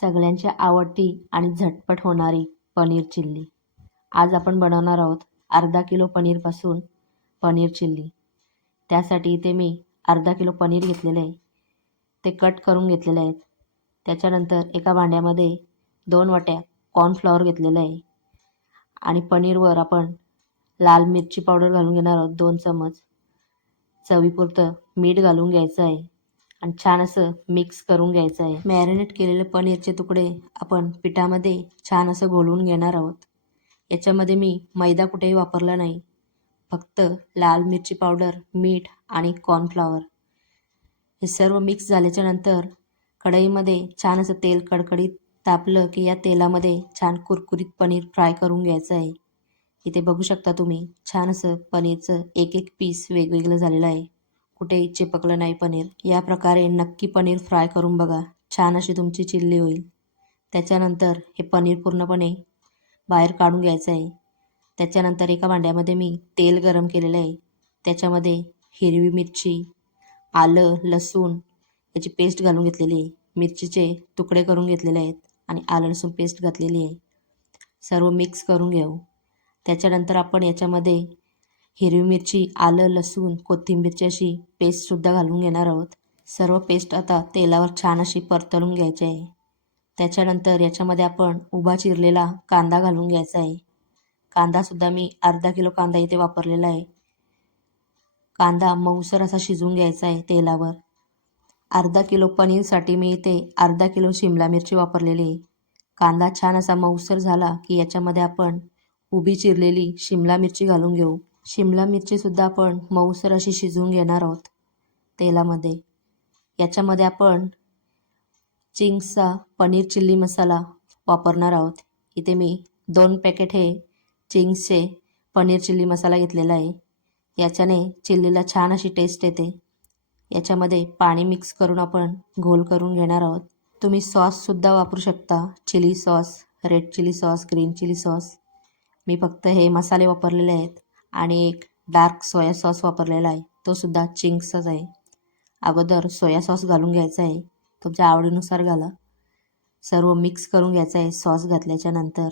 सगळ्यांची आवडती आणि झटपट होणारी पनीर चिल्ली. आज आपण बनवणार आहोत अर्धा किलो पनीरपासून पनीर चिल्ली. त्यासाठी इथे मी अर्धा किलो पनीर घेतलेलं आहे. ते कट करून घेतलेले आहेत. त्याच्यानंतर एका भांड्यामध्ये दोन वाट्या कॉर्नफ्लॉवर घेतलेलं आहे. आणि पनीरवर आपण लाल मिरची पावडर घालून घेणार आहोत दोन चमच. चवीपुरतं मीठ घालून घ्यायचं आहे. आणि छान असं मिक्स करून घ्यायचं आहे. मॅरिनेट केलेले पनीरचे तुकडे आपण पिठामध्ये छान असं घोलवून घेणार आहोत. याच्यामध्ये मी मैदा कुठेही वापरला नाही. फक्त लाल मिरची पावडर मीठ आणि कॉर्नफ्लॉवर हे सर्व मिक्स झाल्याच्यानंतर कढईमध्ये छान असं तेल कडकडीत तापलं की या तेलामध्ये छान कुरकुरीत पनीर फ्राय करून घ्यायचं आहे. इथे बघू शकता तुम्ही छान असं पनीरचं एक एक पीस वेगवेगळं झालेलं आहे. कुठेही चिपकलं नाही पनीर. या प्रकारे नक्की पनीर फ्राय करून बघा. छान अशी तुमची चिल्ली होईल. त्याच्यानंतर हे पनीर पूर्णपणे बाहेर काढून घ्यायचं आहे. त्याच्यानंतर एका भांड्यामध्ये मी तेल गरम केलेलं आहे. त्याच्यामध्ये हिरवी मिरची आलं लसूण याची पेस्ट घालून घेतलेली आहे. मिरचीचे तुकडे करून घेतलेले आहेत आणि आलं लसूण पेस्ट घातलेली आहे. सर्व मिक्स करून घेऊ. त्याच्यानंतर आपण याच्यामध्ये हिरवी मिरची आलं लसूण कोथिंबीरची अशी पेस्टसुद्धा घालून घेणार आहोत. सर्व पेस्ट आता तेलावर छान अशी परतळून घ्यायची आहे. त्याच्यानंतर याच्यामध्ये आपण उभा चिरलेला कांदा घालून घ्यायचा आहे. कांदासुद्धा मी अर्धा किलो कांदा इथे वापरलेला आहे. कांदा मऊसर असा शिजवून घ्यायचा आहे तेलावर. अर्धा किलो पनीरसाठी मी इथे अर्धा किलो शिमला मिरची वापरलेली आहे. कांदा छान असा मऊसर झाला की याच्यामध्ये आपण उभी चिरलेली शिमला मिरची घालून घेऊ. शिमला मिरचीसुद्धा आपण मऊसर अशी शिजवून घेणार आहोत तेलामध्ये. याच्यामध्ये आपण चिंग्सचा पनीर चिल्ली मसाला वापरणार आहोत. इथे मी दोन पॅकेट हे चिंग्सचे पनीर चिल्ली मसाला घेतलेला आहे. याच्याने चिल्लीला छान अशी टेस्ट येते. याच्यामध्ये पाणी मिक्स करून आपण घोल करून घेणार आहोत. तुम्ही सॉससुद्धा वापरू शकता. Chilli sauce red chilli sauce green chilli sauce. मी फक्त हे मसाले वापरलेले आहेत. आणि एक डार्क सोया सॉस वापरलेला आहे. तो सुद्धा चिंग्सचाच आहे. अगोदर सोया सॉस घालून घ्यायचा आहे. तुमच्या आवडीनुसार घाला. सर्व मिक्स करून घ्यायचं आहे सॉस घातल्याच्या नंतर.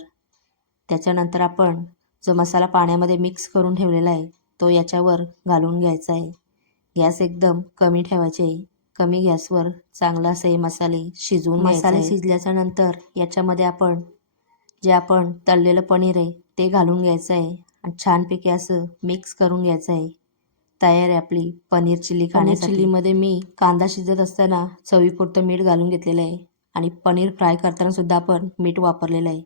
त्याच्यानंतर आपण जो मसाला पाण्यामध्ये मिक्स करून ठेवलेला आहे तो याच्यावर घालून घ्यायचा आहे. गॅस एकदम कमी ठेवायचे आहे. कमी गॅसवर चांगला असे मसाले शिजवून मसाले शिजल्याच्या नंतर याच्यामध्ये आपण जे आपण तळलेलं पनीर आहे ते घालून घ्यायचं आहे. आणि छानपैकी असं मिक्स करून घ्यायचं आहे. तयार आहे आपली पनीर चिल्ली खाण्यासाठी. चिल्लीमध्ये मी कांदा शिजत असताना चवीपुरतं मीठ घालून घेतलेलं आहे. आणि पनीर फ्राय करताना सुद्धा आपण मीठ वापरलेलं आहे.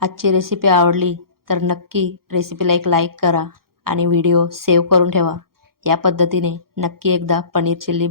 आजची रेसिपी आवडली तर नक्की रेसिपीला एक लाईक करा आणि व्हिडिओ सेव्ह करून ठेवा. या पद्धतीने नक्की एकदा पनीर चिल्ली